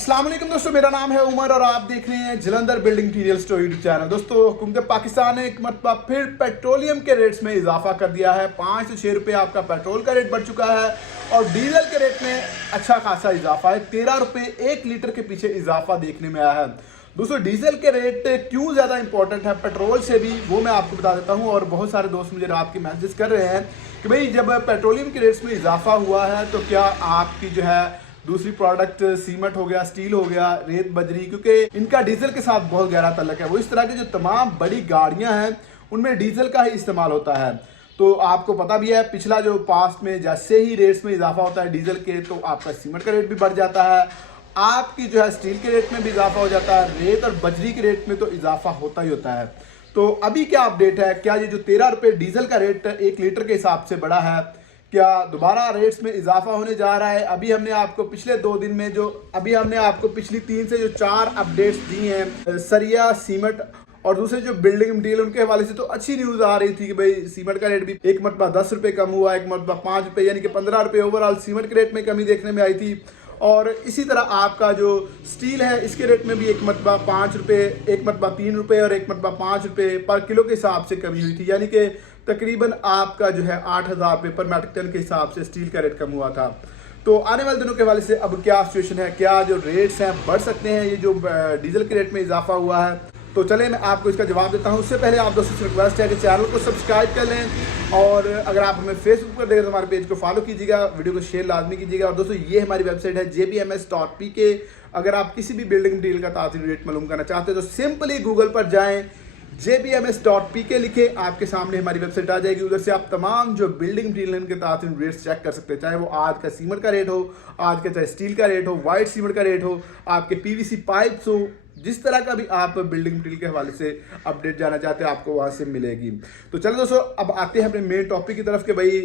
अस्सलाम वालेकुम दोस्तों, मेरा नाम है उमर और आप देख रहे हैं Jalandhar building material store YouTube channel. दोस्तों, हुकूमत पाकिस्तान ने एक मरतबा फिर पेट्रोलियम के रेट्स में इजाफा कर दिया है। 5 से 6 रुपये आपका पेट्रोल का रेट बढ़ चुका है और डीजल के रेट में अच्छा खासा इजाफा है। 13 रुपये 1 लीटर के पीछे इजाफा देखने में आया है। दोस्तों, डीजल के रेट क्यों ज़्यादा इंपॉर्टेंट है पेट्रोल से भी, वो मैं आपको बता देता हूँ। और बहुत सारे दोस्त मुझे रात के मैसेज कर रहे हैं कि भाई जब पेट्रोलियम के रेट्स में इजाफा हुआ है तो क्या आपकी जो है दूसरी प्रोडक्ट सीमेंट हो गया, स्टील हो गया, रेत बजरी, क्योंकि इनका डीजल के साथ बहुत गहरा तल्लक है। वो इस तरह की जो तमाम बड़ी गाड़ियां हैं उनमें डीजल का ही इस्तेमाल होता है। तो आपको पता भी है पिछला जो पास्ट में जैसे ही रेट्स में इजाफा होता है डीजल के, तो आपका सीमेंट का रेट भी बढ़ जाता है, आपकी जो है स्टील के रेट में भी इजाफा हो जाता है, रेत और बजरी के रेट में तो इजाफा होता ही होता है। तो अभी क्या अपडेट है, क्या ये जो 13 रुपये डीजल का रेट 1 लीटर के हिसाब से बढ़ा है, क्या दोबारा रेट्स में इजाफा होने जा रहा है? अभी हमने आपको पिछले 2 दिन में हमने आपको पिछली 3 से जो 4 अपडेट्स दी हैं, सरिया, सीमेंट और दूसरे जो बिल्डिंग मटीरियल, उनके हवाले से तो अच्छी न्यूज़ आ रही थी कि भाई सीमेंट का रेट भी एक मरतबा 10 रुपये कम हुआ, एक मरतबा 5 रुपये, यानी कि 15 रुपये ओवरऑल सीमेंट के रेट में कमी देखने में आई थी। और इसी तरह आपका जो स्टील है इसके रेट में भी एक मरतबा 5 रुपये, एक मरतबा 3 रुपये और एक मरतबा 5 रुपये पर किलो के हिसाब से कमी हुई थी, यानी कि तकरीबन आपका जो है 8,000 रुपये पर मेट्रिक टन के हिसाब से स्टील का रेट कम हुआ था। तो आने वाले दिनों के हवाले से अब क्या सिचुएशन है, क्या जो रेट्स हैं बढ़ सकते हैं ये जो डीजल के रेट में इजाफा हुआ है? तो चले मैं आपको इसका जवाब देता हूँ। उससे पहले आप दोस्तों से रिक्वेस्ट है कि चैनल को सब्सक्राइब कर लें और अगर आप हमें फेसबुक पर देखें तो हमारे पेज को फॉलो कीजिएगा, वीडियो को शेयर लाजमी कीजिएगा। और दोस्तों, ये हमारी वेबसाइट है jbms.pk। अगर आप किसी भी बिल्डिंग मटीरियल का ताज़ा रेट मालूम करना चाहते हैं तो सिंपली गूगल पर जाएँ, jbms.pk लिखें, आपके सामने हमारी वेबसाइट आ जाएगी। उधर से आप तमाम जो बिल्डिंग मटीरियल के ताज़ा रेट्स चेक कर सकते हैं, चाहे वो आज का सीमेंट का रेट हो, आज का चाहे स्टील का रेट हो, वाइट सीमेंट का रेट हो, आपके पीवीसी पाइप्स हो, जिस तरह का भी आप बिल्डिंग मटीरियल के हवाले से अपडेट जाना चाहते हैं आपको वहाँ से मिलेगी। तो चलो दोस्तों, अब आते हैं अपने मेन टॉपिक की तरफ कि भाई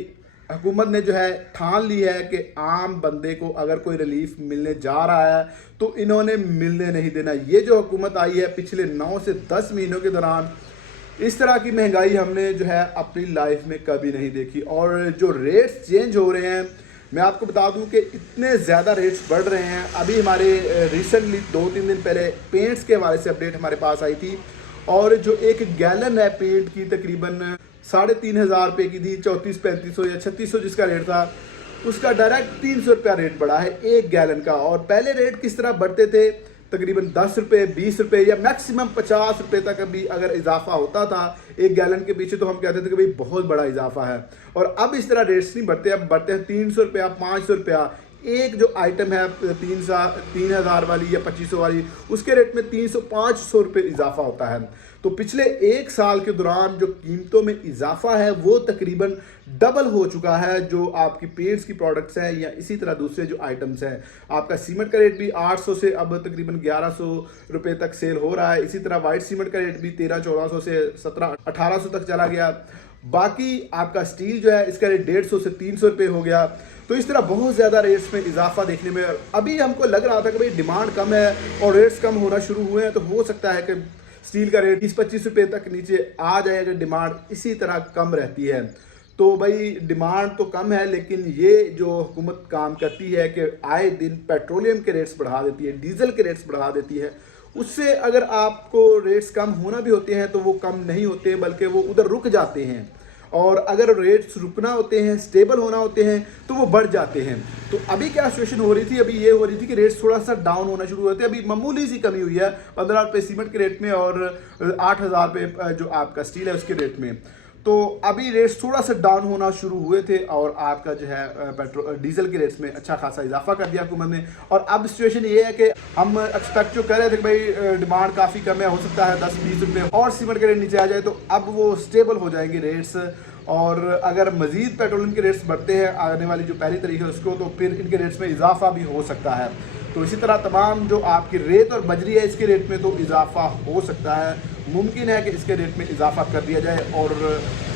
हुकूमत ने जो है ठान ली है कि आम बंदे को अगर कोई रिलीफ मिलने जा रहा है तो इन्होंने मिलने नहीं देना। ये जो हुकूमत आई है पिछले 9 से 10 महीनों के दौरान, इस तरह की महंगाई हमने जो है अपनी लाइफ में कभी नहीं देखी। और जो रेट्स चेंज हो रहे हैं, मैं आपको बता दूं कि इतने ज़्यादा रेट्स बढ़ रहे हैं। अभी हमारे रिसेंटली 2-3 दिन पहले पेंट्स के हवाले से अपडेट हमारे पास आई थी और जो एक गैलन है पेंट की तकरीबन 3,500 रुपये की थी, 3400-3500 या 3600 जिसका रेट था, उसका डायरेक्ट 300 रुपया रेट बढ़ा है 1 गैलन का। और पहले रेट किस तरह बढ़ते थे, तकरीबन 10 रुपये, 20 रुपये या मैक्सिमम 50 रुपये तक भी अगर इजाफा होता था 1 गैलन के पीछे, तो हम कहते थे कि भाई बहुत बड़ा इजाफा है। और अब इस तरह रेट्स नहीं बढ़ते, अब बढ़ते हैं 300 रुपया, 500 रुपया। एक जो आइटम है 3,000 वाली या 2500 वाली, उसके रेट में 300-500 रुपये इजाफा होता है। तो पिछले 1 साल के दौरान जो कीमतों में इजाफा है वो तकरीबन डबल हो चुका है। जो आपकी पेंट्स की प्रोडक्ट्स हैं या इसी तरह दूसरे जो आइटम्स हैं, आपका सीमेंट का रेट भी 800 से अब तकरीबन 1100 रुपये तक सेल हो रहा है। इसी तरह वाइट सीमेंट का रेट भी 1300-1400 से 1700-1800 तक चला गया। बाकी आपका स्टील जो है इसका रेट 150 से 300 रुपये हो गया। तो इस तरह बहुत ज़्यादा रेट्स में इजाफा देखने में, अभी हमको लग रहा था कि भाई डिमांड कम है और रेट्स कम होना शुरू हुए हैं, तो हो सकता है कि स्टील का रेट 20-25 रुपये तक नीचे आ जाए अगर डिमांड इसी तरह कम रहती है। तो भाई डिमांड तो कम है, लेकिन ये जो हुकूमत काम करती है कि आए दिन पेट्रोलियम के रेट्स बढ़ा देती है, डीजल के रेट्स बढ़ा देती है, उससे अगर आपको रेट्स कम होना भी होते हैं तो वो कम नहीं होते बल्कि वो उधर रुक जाते हैं। और अगर रेट्स रुकना होते हैं, स्टेबल होना होते हैं, तो वो बढ़ जाते हैं। तो अभी क्या सिचुएशन हो रही थी, अभी ये हो रही थी कि रेट्स थोड़ा सा डाउन होना शुरू हुए थे। अभी मामूली सी कमी हुई है 15 रुपये सीमेंट के रेट में और 8,000 रुपये जो आपका स्टील है उसके रेट में। तो अभी रेट्स थोड़ा सा डाउन होना शुरू हुए थे और आपका जो है डीजल के रेट्स में अच्छा खासा इजाफा कर दिया हुकूमत ने। और अब सिचुएशन ये है कि हम एक्सपेक्ट जो कर रहे थे कि भाई डिमांड काफ़ी कम है, हो सकता है 10-20 रुपये और सीमेंट के रेट नीचे आ जाए, तो अब वो स्टेबल हो जाएंगे रेट्स। और अगर मज़ीद पेट्रोलियम के रेट्स बढ़ते हैं आने वाली जो पहली तारीख है उसको, तो फिर इनके रेट्स में इजाफा भी हो सकता है। तो इसी तरह तमाम जो आपकी रेत और बजरी है इसके रेट में तो इजाफा हो सकता है, मुमकिन है कि इसके रेट में इजाफा कर दिया जाए। और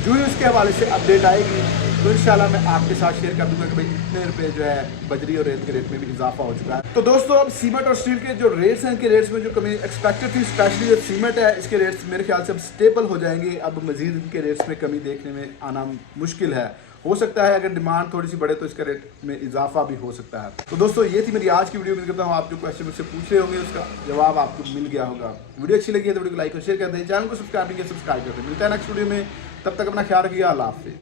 जो ही उसके हवाले से अपडेट आएगी तो इंशाल्लाह मैं आपके साथ शेयर कर दूंगा कि भाई इतने रुपये जो है बजरी और रेत के रेट में भी इजाफा हो चुका है। तो दोस्तों, अब सीमेंट और स्टील के जो रेट्स हैं, इनके रेट्स में जो कमी एक्सपेक्टेड थी, स्पेशली जो सीमेंट है इसके रेट्स मेरे ख्याल से अब स्टेबल हो जाएंगे। अब मजीद इनके रेट्स में कमी देखने में आना मुश्किल है। हो सकता है अगर डिमांड थोड़ी सी बढ़े तो इसका रेट में इजाफा भी हो सकता है। तो दोस्तों ये थी मेरी आज की वीडियो। उम्मीद करता हूँ आप जो क्वेश्चन मुझसे पूछ रहे होंगे उसका जवाब आपको मिल गया होगा। वीडियो अच्छी लगी है तो वीडियो को लाइक और शेयर कर दें, चैनल को सब्सक्राइब नहीं किया सब्सक्राइब कर दें। मिलता है नेक्स्ट वीडियो में, तब तक अपना ख्याल रखिएगा। अल्लाह हाफिज़।